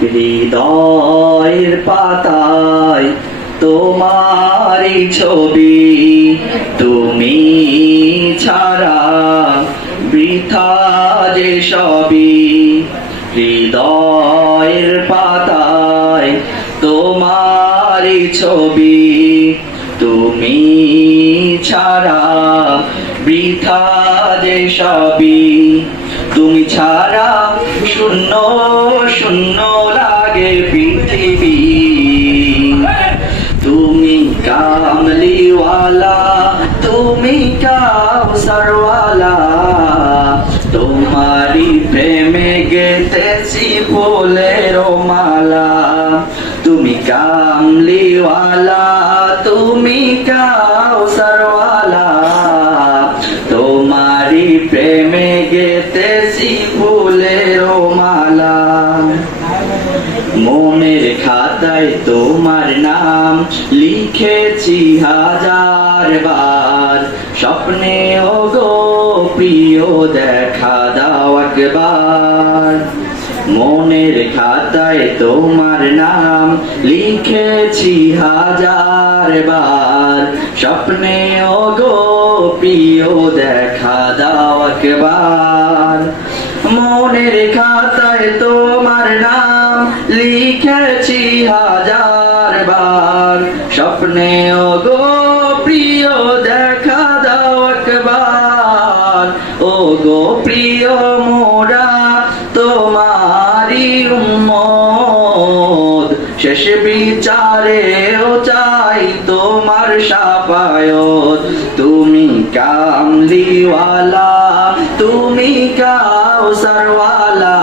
হৃদয়ের পাতায় তোমারই ছবি, তুমি ছাড়া বৃথা যে সবই। হৃদয়ের পাতায় তোমারই ছবি, তুমি ছাড়া বৃথা যে সবই। তুমি ছাড়া শূন্য শূন্য লাগে পৃথিবী। তুমি কামলিওয়ালা, তুমি কাউসারওয়ালা, তোমারি প্রেমে গেতেছি ফুলের মালা। তুমি কামলিওয়ালা, তুমি কাউসারওয়ালা, তোমারি প্রেমে গেতেছি ফুলের মালা। মনের খাতায় তোমার নাম লিখেছি হাজার বার, স্বপ্নে ওগো প্রিয় দেখা দাও একবার। মনের খাতায় তোমার নাম লিখেছি হাজার বার, স্বপ্নে ওগো প্রিয় দেখা দাও একবার। মনের খাতায় তোমার নাম লিখেছি হাজার বার, স্বপ্নে ওগো প্রিয় দেখা দাও একবার। ওগো প্রিয় মোরা তোমারি উম্মত, শেষ বিচারেও চাই তোমার শাফায়াত। তুমি কামলিওয়ালা, তুমি কাউসারওয়ালা,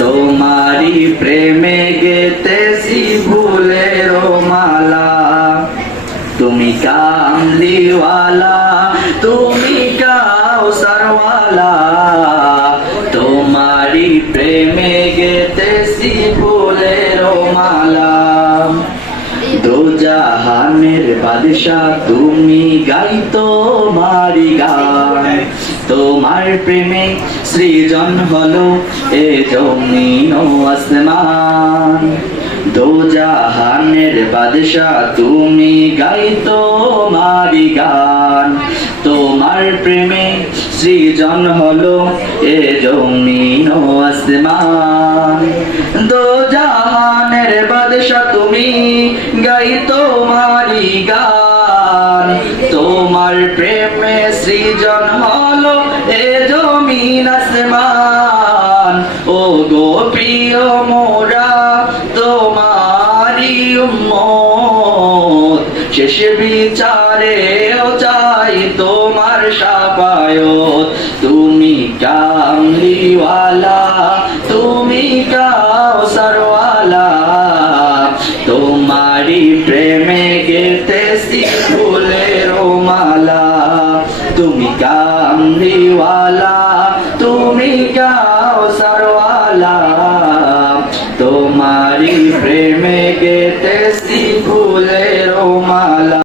তোমারি প্রেমে গেতেছি ফুলের মালা। তুমি কামলিওয়ালা, তুমি কাউসারওয়ালা, তোমারি প্রেমে গেতেছি ফুলের মালা। দো জাহানের বাদশা তুমি, গাই তোমারি গান। তোমার প্রেমে সৃজন হলো এ জমিন ও আসমান। দো জাহানের বাদশা তুমি, গাই তোমারি গান। তোমার প্রেমে সৃজন হলো এ জমিন ও আসমান। দো জাহানের বাদশা তুমি, গাই তোমারি গান। তোমার প্রেমে সৃজন হলো এ জমিন আসমান। ও গো প্রিয় মোরা তোমারি উম্মত, শেষ বিচারেও চাই তোমার শাফায়াত। তুমি কামলিওয়ালা, তুমি কাউসারওয়ালা, তোমারি প্রেমে গেতেছি ফুলের মালা। তুমি কামলিওয়ালা, তুমি